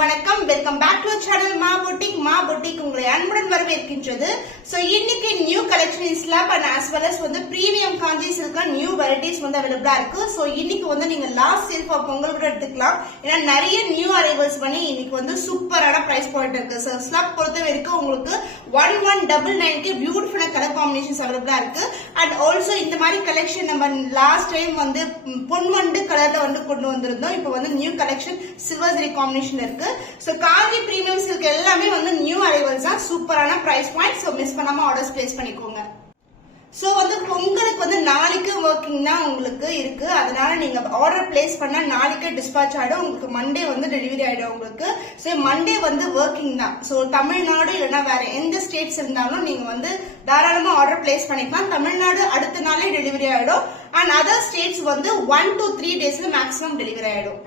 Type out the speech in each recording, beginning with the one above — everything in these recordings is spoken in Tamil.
அனைவருக்கும் வணக்கம். வெல்கம் பேக் டு சேனல் மா பொட்டிக் உங்களை அன்புடன் வரவேற்கின்றது. சோ இன்னைக்கு new collection slab and as well as வந்து premium Kanchi silk new varieties வந்து அவைலபிளா இருக்கு. சோ இன்னைக்கு வந்து நீங்க லாஸ்ட் சேல் ஃபார் பொங்கல் கூட எடுத்துக்கலாம். ஏன்னா நிறைய நியூ அரைவல்ஸ் பண்ணி இன்னைக்கு வந்து சூப்பரான பிரைஸ் பாயிண்ட் இருக்கு. சோ ஸ்லாப் பொறுத்த வரைக்கும் உங்களுக்கு 1199க்கு பியூட்டிஃபுல்லான கலர் காம்பினேஷன்ஸ் அவைலபிளா இருக்கு. அண்ட் ஆல்சோ இந்த மாதிரி கலெக்ஷன் நம்ம லாஸ்ட் டைம் வந்து பொன்வண்டு கலர்ல வந்து கொண்டு வந்திருந்தோம். இப்போ வந்து new collection silver zari combination இருக்கு. சோ காஞ்சி பிரீமியம் சில்க் எல்லாமே வந்து நியூ அரைவல்ஸ் தான். சூப்பரான பிரைஸ் பாயிண்ட். சோ மிஸ் பண்ணாம ஆர்டர்ஸ் பிளேஸ் பண்ணிக்கோங்க. சோ வந்து பொங்கலுக்கு வந்து நாளைக்கு ஒர்க்கிங் தான் உங்களுக்கு இருக்கு. அதனால நீங்க ஆர்டர் பிளேஸ் பண்ணா நாளைக்கு டிஸ்பாச் ஆயிடும். உங்களுக்கு மண்டே வந்து டெலிவரி ஆயிடும் உங்களுக்கு. சோ மண்டே வந்து ஒர்க்கிங் தான். சோ தமிழ்நாடு இல்லைன்னா வேற எந்த ஸ்டேட்ஸ் இருந்தாலும் நீங்க வந்து தாராளமா ஆர்டர் பிளேஸ் பண்ணிக்கலாம். தமிழ்நாடு அடுத்த நாளே டெலிவரி ஆயிடும். அண்ட் அதர் ஸ்டேட்ஸ் வந்து 1 to 3 டேஸ்ல மேக்ஸிமம் டெலிவரி ஆயிடும்.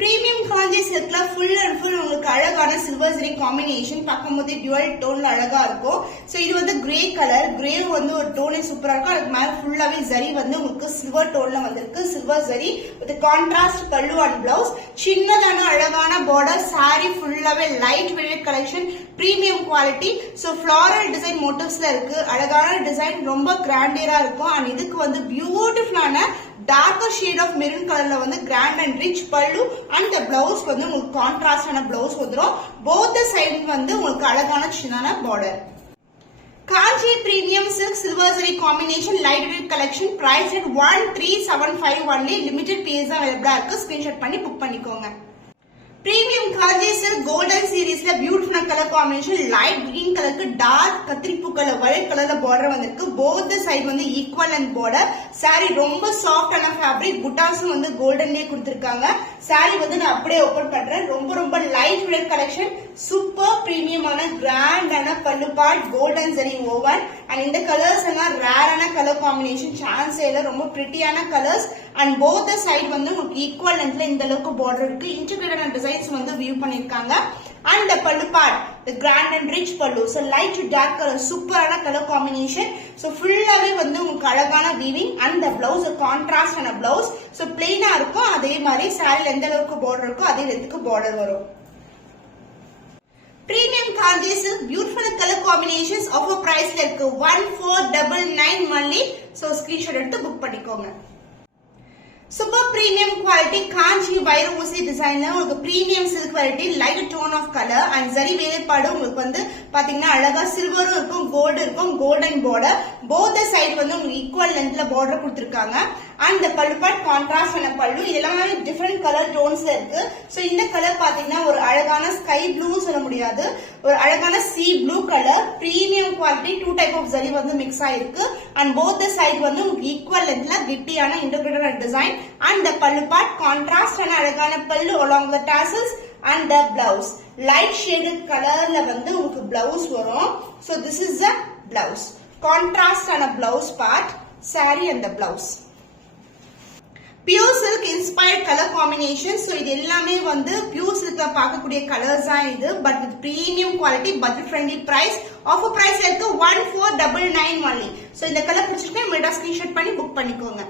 பிரீமியம் காஞ்சி சில்க்ல ஃபுல் அண்ட் ஃபுல் உங்களுக்கு அழகான சில்வர் ஜரி காம்பினேஷன் பார்க்கும்போது டியூவல் டோன்ல அழகா இருக்கும். சோ இது வந்து கிரே கலர். கிரே வந்து ஒரு டோனே சூப்பரா இருக்கும். அதுக்கு மேல ஃபுல்லாவே ஜரி வந்து உங்களுக்கு சில்வர் டோன்ல வந்திருக்கு. Silver zari with contrast pallu and blouse. சின்னதான அழகான பார்டர். சாரி ஃபுல்லாவே light weight collection. Premium quality. So floral design மோட்டிவ்ஸ்ல இருக்கு. அழகான டிசைன், ரொம்ப கிராண்டியரா இருக்கும். அண்ட் இதுக்கு வந்து பியூட்டிஃபுல்லான டார்க்கர் ஷேட் ஆஃப் மெரூன் கலர்ல வந்து grand and rich pallu and the blouse வந்து உங்களுக்கு கான்ட்ராஸ்டான பிளவுஸ் வந்துடும். போத் சைடு வந்து உங்களுக்கு அழகான சின்ன border. Kanchi premium silk silver zari combination light weight collection. Price at 1375 only. Limited piece தான் அவைலபிளா இருக்கு. ஸ்கிரீன்ஷாட் பண்ணி புக் பண்ணிக்கோங்க. பிரீமியம் காஞ்சி சில்க் கோல்டன் சீரீஸ்ல beautiful colour combination. Light green கலருக்கு டார்க் கத்திரிப்பூ கலர் வயலட் கலர்ல பார்டர் வந்திருக்கு. போத் சைடு வந்து ஈக்குவல் அண்ட் பார்டர். சாரி ரொம்ப சாஃப்டான ஃபேப்ரிக். புட்டாஸும் வந்து கோல்டன்லயே கொடுத்திருக்காங்க. சாரி வந்து நான் அப்படியே ஓபன் பண்றேன். ரொம்ப லைட் வெயிட் கலெக்ஷன். சூப்பர் பிரீமியமான கிராண்டான pallu part golden zari woven. And இந்த கலர்ஸ் எல்லாம் ரேரான கலர் காம்பினேஷன். சான்ஸே இல்ல. ரொம்ப பிரிட்டியான கலர்ஸ். அண்ட் போத் சைடு வந்து உங்களுக்கு ஈக்குவல் லென்த்ல இந்த அளவுக்கு பார்டர் இருக்கு. இன்டிகிரேட்டட் டிசைன்ஸ் வந்து வியூ பண்ணிருக்காங்க. And the pallu part, the grand and rich pallu. So light to dark color, சூப்பரான கலர் காம்பினேஷன். So ஃபுல்லாவே வந்து உங்களுக்கு அழகான weaving. And the blouse contrast ஆன பிளவுஸ். So பிளெயினா இருக்கும். அதே மாதிரி சாரில எந்த அளவுக்கு பார்டர் இருக்கோ அதே லென்த்துக்கு பார்டர் வரும். Premium Kanchi silk beautiful colour combinations offer பிரைஸ்ல இருக்கு. 1499 ஒன்லி. So ஸ்கிரீன்ஷாட் எடுத்து புக் பண்ணிக்கோங்க. சூப்பர் பிரீமியம் குவாலிட்டி காஞ்சி வைர ஊசி டிசைன்ல உங்களுக்கு premium silk variety light tone off colour and zari வேலைப்பாடு உங்களுக்கு வந்து பாத்தீங்கன்னா அழகா சில்வரும் இருக்கும், கோல்டு இருக்கும், கோல்டன் பார்டர். போத் சைடு வந்து உங்களுக்கு ஈக்குவல் லென்த்ல பார்டர் கொடுத்திருக்காங்க. அண்ட் the பல்லு பார்ட் கான்ட்ராஸ்ட் ஆன பல்லு. இதெல்லாம் டிஃபரெண்ட் கலர் டோன்ஸ்ல இருக்கு. சோ இந்த கலர் பாத்தீங்கன்னா ஒரு அழகான ஸ்கை ப்ளூ சொல்ல முடியாது, ஒரு அழகான sea blue colour. Premium quality. 2 type of zari வந்து மிக்ஸ் ஆயிருக்கு. அண்ட் போத் சைடு வந்து உங்களுக்கு ஈக்குவல் லென்த்ல கிட்டியான interpreted design. And the pallu part contrast and அழகான பல்லு along the tassels and the blouse. Light shaded colorல வந்து உங்களுக்கு blouse வரும். So this is the blouse. Contrast and a blouse part, saree and the blouse. Pure silk inspired color combination. So இது எல்லாமே வந்து pure silk பார்க்கக்கூடிய கலர்ஸ் தான் இது. But with premium quality, budget friendly price. Offer price இருக்கு 1499 only. So இந்த கலர் பிடிச்சிருக்கேன் மேடா ஸ்கிரீன்ஷாட் பண்ணி புக் பண்ணிக்கோங்க.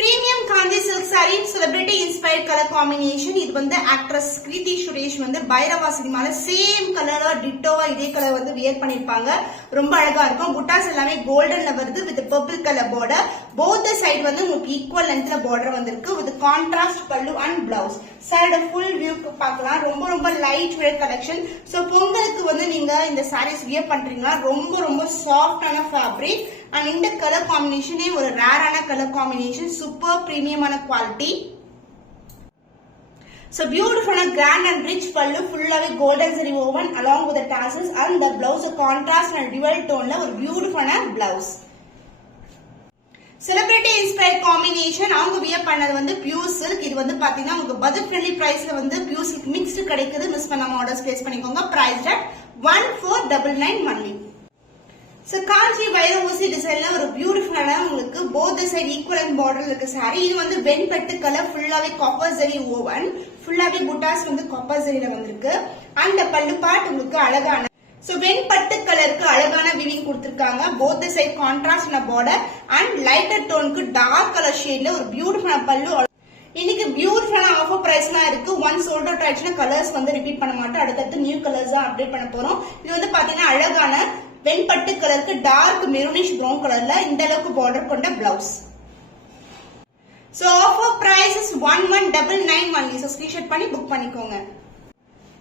Premium Kanchi silk sari celebrity inspired colour combination. இது வந்து ஆக்ட்ரஸ் கிருதி சுரேஷ் வந்து பைரவா சினிமால சேம் கலரா டிட்டோவா இதே கலர் வந்து வியர் பண்ணிருப்பாங்க. ரொம்ப அழகா இருக்கும். புட்டாஸ் எல்லாமே கோல்டன்ல வருது with purple colour border. Both side வந்து உங்களுக்கு ஈக்குவல் லென்த்ல பார்டர் வந்திருக்கு with contrast pallu and blouse. சாரியோட ஃபுல் வியூக்கு பார்க்கலாம். ரொம்ப லைட் வெயிட் கலெக்ஷன். சோ பொங்கலுக்கு வந்து நீங்க இந்த சாரீஸ் வியர் பண்றீங்களா? ரொம்ப சாஃப்டான ஃபேப்ரிக். அண்ட் இந்த கலர் காம்பினேஷனே ஒரு ரேரான கலர் காம்பினேஷன். சூப்பர் பிரீமியமான quality. So beautiful grand and rich pallu fullaவே golden zari woven along with the tassels and the blouse contrast and dual tone la ஒரு beautiful blouse. Celebrity inspired combination. அவங்க வியர் பண்ணது வந்து பியூர் சில்க். இது வந்து பாத்தீங்கன்னா உங்களுக்கு பட்ஜெட் ஃப்ரெண்ட்லி பிரைஸ்ல வந்து பியூர் சில்க் மிக்ஸ்டு கிடைக்குது. மிஸ் பண்ணாம ஆர்டர்ஸ் பிளேஸ் பண்ணிக்கோங்க. Price at 1499 only. So Kanchi வைர ஊசி டிசைன்ல ஒரு பியூட்டிஃபுல்லான உங்களுக்கு போத் சைடு ஈக்குவல் பார்டர்ல இருக்கு சாரி. இது வந்து வெண்பட்டு கலர் ஃபுல்லாவே காப்பர் ஜரி ஓவன். ஃபுல்லாவே புட்டாஸ் வந்து காப்பர் ஜரியில வந்திருக்கு. அந்த பல்லு பார்ட் உங்களுக்கு அழகான So வெண்பட்டு கலருக்கு அழகான வீவிங் கொடுத்திருக்காங்க. both the side contrast na border and lighter tone க்கு dark color shade ல ஒரு பியூட்டிஃபுல்லான பல்லு. இன்னைக்கு பியூட்டிஃபுல்லான ஆஃபர் பிரைஸ்லாம் இருக்கு. ஒன் சோல்ட் அவுட் ஆயிடுச்சுன்னா கலர்ஸ் வந்து ரிப்பீட் பண்ண மாட்டோம். அடுத்தடுத்து நியூ கலர்ஸ் தான் அப்டேட் பண்ண போறோம். இது வந்து பாத்தீங்கன்னா அழகான வெண்பட்டு கலருக்கு டார்க் மெரூனிஷ் ப்ரௌன் கலர்ல இந்த அளவுக்கு பார்டர் கொண்ட blouse. So offer price is 1199 only. So screenshot பண்ணி புக் பண்ணிக்கோங்க.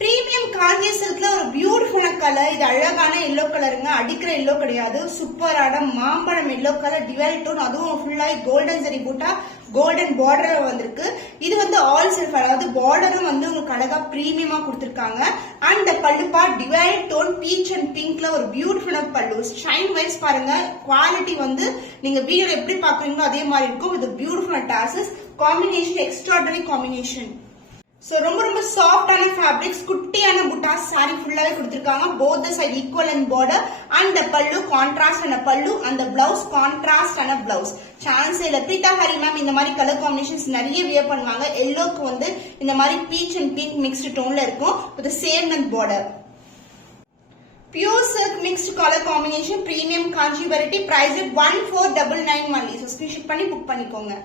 பிரீமியம் காஞ்சி சில்க்ல ஒரு பியூட்டிஃபுல்லான கலர். இது அழகான எல்லோ கலருங்க. அடிக்கிற எல்லோ கிடையாது. சூப்பரான மாம்பழம் எல்லோ கலர் டிவெல் டோன். அதுவும் ஃபுல்லாக கோல்டன் சரி போட்டா கோல்டன் பார்டர் வந்திருக்கு. இது வந்து ஆல் செல்ஃப், அதாவது பார்டரும் வந்து உங்களுக்கு அழகா பிரீமியமா கொடுத்திருக்காங்க. And pallu part dual tone peach and பிங்க்ல ஒரு பியூட்டிஃபுல்லான பல்லு. ஷைன் வைஸ் பாருங்க, குவாலிட்டி வந்து நீங்க வீடியோல எப்படி பாக்குறீங்களோ அதே மாதிரி இருக்கும். இது பியூட்டிஃபுல்லான டாசஸ் காம்பினேஷன், எக்ஸ்ட்ராடனரி காம்பினேஷன். சோ ரொம்ப ரொம்ப சாஃப்டான ஃபேப்ரிக்ஸ், குட்டியான புட்டாஸ் சாரி ஃபுல்லாவே கொடுத்திருக்காங்க. Both the side equal and border and பல்லு கான்ட்ராஸ்ட் ஆன பல்லு, அந்த பிளவுஸ் கான்ட்ராஸ்ட் ஆன பிளவுஸ். சான்ஸ் இல்ல. பிரீதா ஹரி மேம் இந்த மாதிரி கலர் காம்பினேஷன்ஸ் நிறைய வியர் பண்ணுவாங்க. எல்லோக்கு வந்து இந்த மாதிரி பீச் அண்ட் பிங்க் மிக்ஸ்டு டோன்ல இருக்கும் with same and border. Pure silk mixed colour combination, premium Kanchi variety. Price 1499 only. So screenshot பண்ணி புக் பண்ணிக்கோங்க.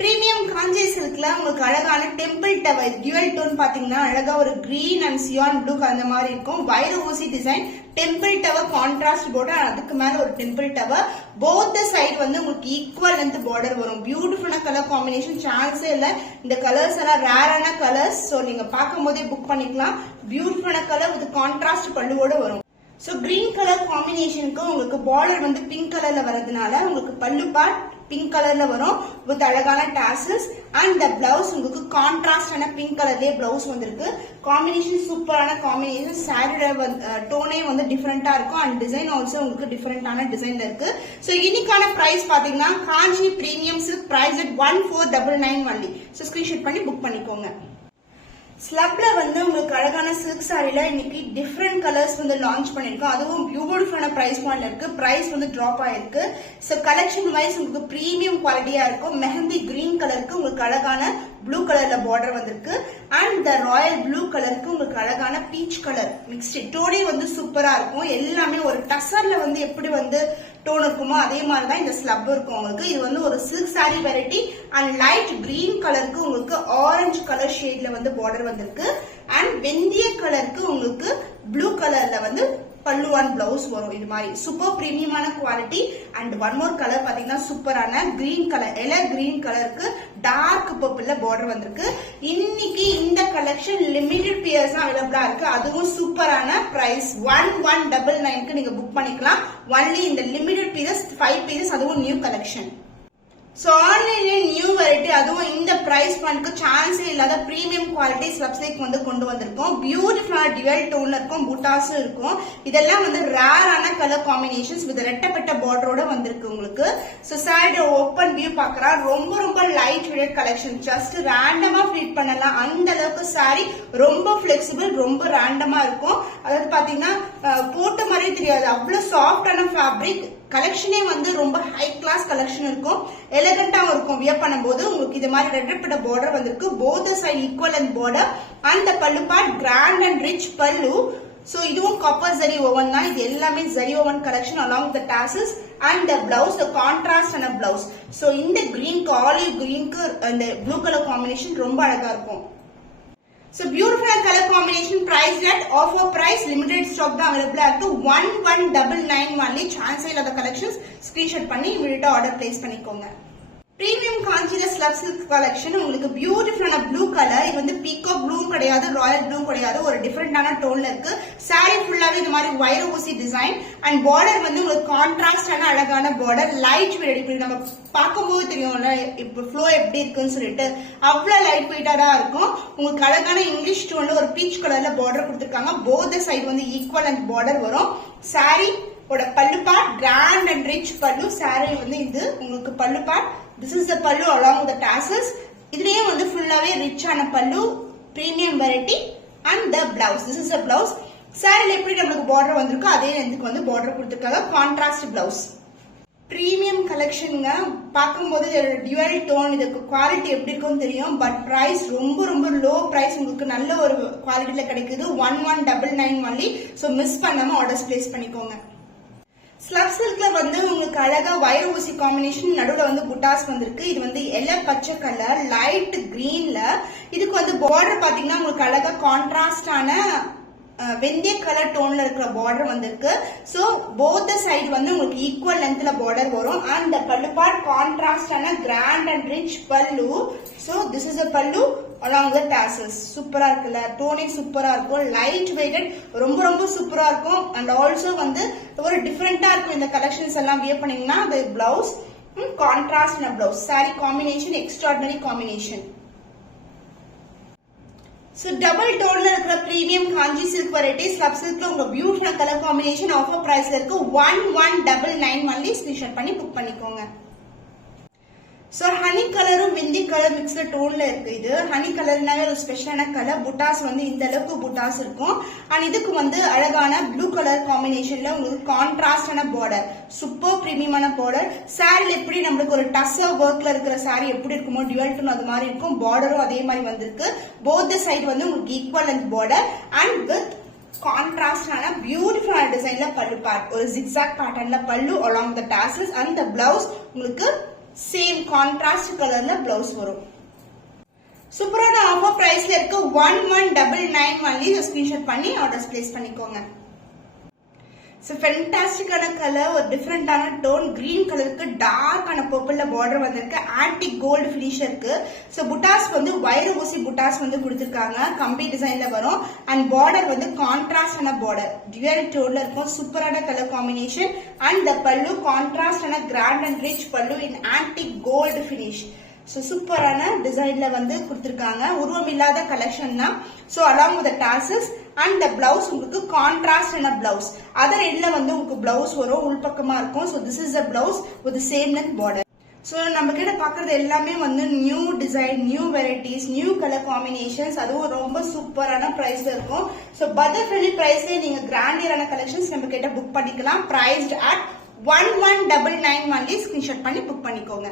பிரீமியம் காஞ்சி சில்க்ல உங்களுக்கு அழகான டெம்பிள் டவர் டியூவல் டோன் பாத்தீங்கன்னா அழகா ஒரு கிரீன் அண்ட் சியான் ப்ளூ அந்த மாதிரி இருக்கும். வைர ஊசி design, temple tower contrast border, அதுக்கு மேல ஒரு temple tower. Both the side வந்து உங்களுக்கு ஈக்குவல் லென்த் பார்டர் வரும். பியூட்டிஃபுல்லான கலர் காம்பினேஷன், சான்ஸே இல்ல. இந்த கலர்ஸ் எல்லாம் ரேரான கலர்ஸ். சோ நீங்க பார்க்கும் போதே புக் பண்ணிக்கலாம். பியூட்டிஃபுல்லான கலர் வித் கான்ட்ராஸ்ட் பல்லுவோட வரும். சோ கிரீன் கலர் காம்பினேஷனுக்கு உங்களுக்கு பார்டர் வந்து பிங்க் கலர்ல வரதுனால உங்களுக்கு பல்லு பார்ட் பிங்க் கலர்ல வரும் வித் அழகான டாசல்ஸ். அண்ட் த பிளவுஸ் உங்களுக்கு கான்ட்ராஸ்டான பிங்க் கலர்லயே பிளவுஸ் வந்திருக்கு. காம்பினேஷன் சூப்பரான காம்பினேஷன். சாரியோட டோனே வந்து டிஃபரெண்டா இருக்கும் அண்ட் டிசைன் ஆல்சோ உங்களுக்கு டிஃபரெண்டான டிசைன்ல இருக்கு. சோ இன்னைக்கான பிரைஸ் பாத்தீங்கன்னா Kanchi premium silk price 1499 only. So screenshot பண்ணி புக் பண்ணிக்கோங்க. ஸ்லப்ல வந்து உங்களுக்கு அழகான சில்க் சாரில இன்னைக்கு டிஃப்ரெண்ட் கலர்ஸ் வந்து லான்ச் பண்ணிருக்கோம். அதுவும் பியூட்டிஃபுல்லான பிரைஸ் பாயிண்ட்ல இருக்கு. பிரைஸ் வந்து டிராப் ஆயிருக்கு. சோ கலெக்ஷன் வைஸ் உங்களுக்கு பிரீமியம் குவாலிட்டியா இருக்கும். மெஹந்தி கிரீன் கலருக்கு உங்களுக்கு அழகான ப்ளூ கலர்ல பார்டர் வந்திருக்கு. அண்ட் த ராயல் ப்ளூ கலருக்கு உங்களுக்கு அழகான பீச் கலர் மிக்ஸ்டு டோனே வந்து சூப்பரா இருக்கும். எல்லாமே ஒரு டசர்ல வந்து எப்படி வந்து டோன் இருக்குமோ அதே மாதிரிதான் இந்த ஸ்லப் இருக்கும் உங்களுக்கு. இது வந்து ஒரு silk sorry variety. And light green கலருக்கு உங்களுக்கு ஆரஞ்சு கலர் ஷேட்ல வந்து பார்டர் வந்திருக்கு. அண்ட் வெந்தய கலருக்கு உங்களுக்கு ப்ளூ கலர்ல வந்து பல்லு அண்ட் பிளவுஸ் வரும். இது மாதிரி சூப்பர் பிரீமியமான quality. And one more colour பாத்தீங்கன்னா சூப்பரான கிரீன் கலர், எல கிரீன் கலருக்கு டார்க் பர்பிள்ல பார்டர் வந்திருக்கு. இன்னைக்கு இந்த கலெக்ஷன் லிமிடெட் பீயர்ஸ் தான் அவைலபிளா இருக்கு. அதுவும் சூப்பரான பிரைஸ் 1199 நீங்க புக் பண்ணிக்கலாம். ஒன்லி இந்த லிமிடெட் பீசஸ் 5 பீசஸ், அதுவும் நியூ கலெக்ஷன். சோ ஆன்லைன்ல நியூ வெரைட்டி, அதுவும் இந்த பிரைஸ் பாயிண்ட்க்கு சான்ஸே இல்லாத பிரீமியம் குவாலிட்டி ஸ்லப்ஸ்லைக் வந்து கொண்டு வந்திருக்கோம். பியூட்டிஃபுல்லான டிவெல் டோன்ல இருக்கும், பூட்டாஸும் இருக்கும். இதெல்லாம் வந்து ரேரான கலர் காம்பினேஷன்ஸ் வித் ரெட்டப்பட்ட பார்டரோட வந்திருக்கு உங்களுக்கு. சோ சாரியோட ஓப்பன் வியூ பாக்குறோம். ரொம்ப ரொம்ப லைட் வெயிட் கலெக்ஷன். ஜஸ்ட் ரேண்டமா ஃபீட் பண்ணலாம். அந்த அளவுக்கு சாரி ரொம்ப பிளெக்சிபிள், ரொம்ப ரேண்டமா இருக்கும். அதாவது பாத்தீங்கன்னா போட்ட மாதிரியே தெரியாது, அவ்வளவு சாஃப்டான ஃபேப்ரிக். கலெக்ஷனே வந்து ரொம்ப ஹை கிளாஸ் கலெக்ஷன் இருக்கும். எலிகண்டாவும் இருக்கும். வியர் பண்ணும்போது உங்களுக்கு இது மாதிரி ரெட்டப்பட்ட பார்டர் வந்திருக்கு. Both side equal and border. அந்த pallu part grand and rich pallu. So இதுவும் காப்பர் ஜரி ஓவன் தான். இது எல்லாமே zari woven collection along the tassels and the blouse, the contrast ஆன பிளவுஸ். சோ இந்த கிரீன்க்கு ஆலிவ் கிரீன்க்கு அந்த ப்ளூ கலர் காம்பினேஷன் ரொம்ப அழகா இருக்கும். So beautiful color combination, price at offer price, limited stock தான் available இருக்கு. 1199 only. chance இல்லாத collections screenshot பண்ணி இமிடியேட்டா ஆர்டர் பிளேஸ் பண்ணிக்கோங்க. பிரீமியம் காஞ்சில ஸ்லப் சில்க் கலெக்ஷன் உங்களுக்கு பியூட்டிஃபுல்லான ப்ளூ கலர். இது வந்து பீகாக் ப்ளூ கிடையாது, ராயல் ப்ளூ கிடையாது, ஒரு டிஃபரெண்டான டோன்ல இருக்கு. சாரி ஃபுல்லாவே இந்த மாதிரி வைர ஊசி டிசைன் அண்ட் பார்டர் வந்து உங்களுக்கு கான்ட்ராஸ்டான அழகான பார்டர். லைட் வெயிட், இப்படி நம்ம பார்க்கும்போது தெரியும்ல இப்ப ஃப்ளோ எப்படி இருக்குன்னு சொல்லிட்டு அவ்வளவு லைட் வெயிட்டா இருக்கும். உங்களுக்கு அழகான இங்கிலீஷ் டோன்ல ஒரு பீச் கலர்ல பார்டர் கொடுத்திருக்காங்க. போத் சைடு வந்து ஈக்குவல் அண்ட் பார்டர் வரும். சாரி ஓட பல்லு பார்ட் கிராண்ட் அண்ட் ரிச் பல்லு. சாரி வந்து இது உங்களுக்கு பல்லு part. This is the pallu along with the tassels. இதுலயே வந்து ஃபுல்லாவே ரிச்சான பல்லு, premium variety and the blouse. This is the blouse. சாரில எப்படி நமக்கு பார்டர் வந்திருக்கோ அதே லென்த்துக்கு வந்து பார்டர் கொடுத்திருக்காங்க. Contrast blouse. பிரீமியம் கலெக்ஷனுங்க. பார்க்கும்போது டியூவல் டோன், இதுக்கு குவாலிட்டி எப்படி இருக்கும்னு தெரியும். பட் பிரைஸ் ரொம்ப ரொம்ப லோ பிரைஸ். உங்களுக்கு நல்ல ஒரு குவாலிட்டியில கிடைக்குது. 1199 only. சோ மிஸ் பண்ணாம ஆர்டர்ஸ் பிளேஸ் பண்ணிக்கோங்க. ஸ்லப் சில்க்ல வந்து உங்களுக்கு அழகா வைர ஊசி காம்பினேஷன், நடுவுல வந்து புட்டாஸ் வந்திருக்கு. இது வந்து எல்லோ பச்சை கலர் லைட் கிரீன்ல. இதுக்கு வந்து பார்டர் பாத்தீங்கன்னா உங்களுக்கு அழகா கான்ட்ராஸ்டான வெந்தய கலர் டோன்ல இருக்கிற பார்டர் வந்திருக்கு. சோ போத் சைடு வந்து உங்களுக்கு ஈக்குவல் லென்த்ல பார்டர் வரும். And pallu part கான்ட்ராஸ்டான grand and rich pallu. So this is a பல்லு along with tassels. சூப்பரா இருக்குல்ல, டோனிங் சூப்பரா இருக்கும், லைட் வெயிட்டட், ரொம்ப ரொம்ப சூப்பரா இருக்கும். அண்ட் ஆல்சோ வந்து ஒரு டிஃபரெண்டா இருக்கும் இந்த கலெக்ஷன்ஸ் எல்லாம் வியர் பண்ணீங்கன்னா. the blouse contrast na blouse, saree combination extraordinary combination. So double tone ல இருக்கிற premium kanji silk varieties slab silk ல உங்க பியூட்டிஃபுல் கலர் காம்பினேஷன் ஆஃபர் பிரைஸ்ல இருக்கு. 1199 only. ஸ்கிரீன்ஷாட் பண்ணி புக் பண்ணிக்கோங்க. So honey கலரும் விந்தி கலர் மிக்ஸ்ல டோன்ல இருக்கு. இது ஹனி கலர்னாவே ஒரு ஸ்பெஷலான கலர். புட்டாஸ் வந்து இந்த அளவுக்கு புட்டாஸ் இருக்கும். அண்ட் இதுக்கு வந்து அழகான ப்ளூ கலர் காம்பினேஷன்ல உங்களுக்கு கான்ட்ராஸ்டான பார்டர், சூப்பர் பிரீமியமான பார்டர். சாரில எப்படி நம்மளுக்கு ஒரு டஸ்ஸர் ஒர்க்ல இருக்கிற சாரி எப்படி இருக்குமோ டியூவல் டோன் அது மாதிரி இருக்கும். பார்டரும் அதே மாதிரி வந்திருக்கு. போத் சைடு வந்து உங்களுக்கு equal length border and with கான்ட்ராஸ்டான பியூட்டிஃபுல்லான டிசைன்ல பல்லு பார்ட், ஒரு ஜிக்ஸாக் பேட்டர்ன்ல பல்லு along the tassels and the blouse உங்களுக்கு சேம் கான்ட்ராஸ்ட் கலர்ல பிளவுஸ் வரும். சூப்பரான ஆஃபர் பிரைஸ்ல இருக்கு. 1199 only. ஸ்கிரீன்ஷாட் பண்ணி ஆர்டர்ஸ் பிளேஸ் பண்ணிக்கோங்க. சோ ஃபேண்டாஸ்டிக்கான கலர், ஒரு டிஃபரெண்டான டோன். கிரீன் கலருக்கு டார்க்கான பர்பிள்ல பார்டர் வந்திருக்கு. ஆன்டிக் கோல்டு ஃபினிஷ் இருக்கு. சோ புட்டாஸ் வந்து வைர ஊசி புட்டாஸ் வந்து கொடுத்திருக்காங்க, கம்பி டிசைன்ல வரும். அண்ட் பார்டர் வந்து கான்ட்ராஸ்டான பார்டர், டியூவல் டோன்ல இருக்கும். சூப்பரான கலர் காம்பினேஷன். அண்ட் த பல்லு கான்ட்ராஸ்டான கிராண்ட் அண்ட் ரிச் பல்லு இன் ஆன்டிக் கோல்டு ஃபினிஷ். சோ சூப்பரான டிசைன்ல வந்து கொடுத்திருக்காங்க. உருவம் இல்லாத கலெக்ஷன் தான். So along with the tassels and the blouse உங்களுக்கு கான்ட்ராஸ்ட் என்ன பிளவுஸ், அதர் எண்ட்ல வந்து உங்களுக்கு பிளவுஸ் வரும், உள்பக்கமா இருக்கும். So this is a blouse with the same length border. So நம்ம கிட்ட பாக்குறது எல்லாமே வந்து new design, new varieties, new colour combinations, அதுவும் ரொம்ப சூப்பரான பிரைஸ்ல இருக்கும். சோ பட்ஜெட் ஃப்ரெண்ட்லி பிரைஸ்ல நீங்க கிராண்டியரான கலெக்ஷன்ஸ் நம்ம கிட்ட புக் பண்ணிக்கலாம். Priced at 1199 only. ஸ்கிரீன்ஷாட் பண்ணி புக் பண்ணிக்கோங்க.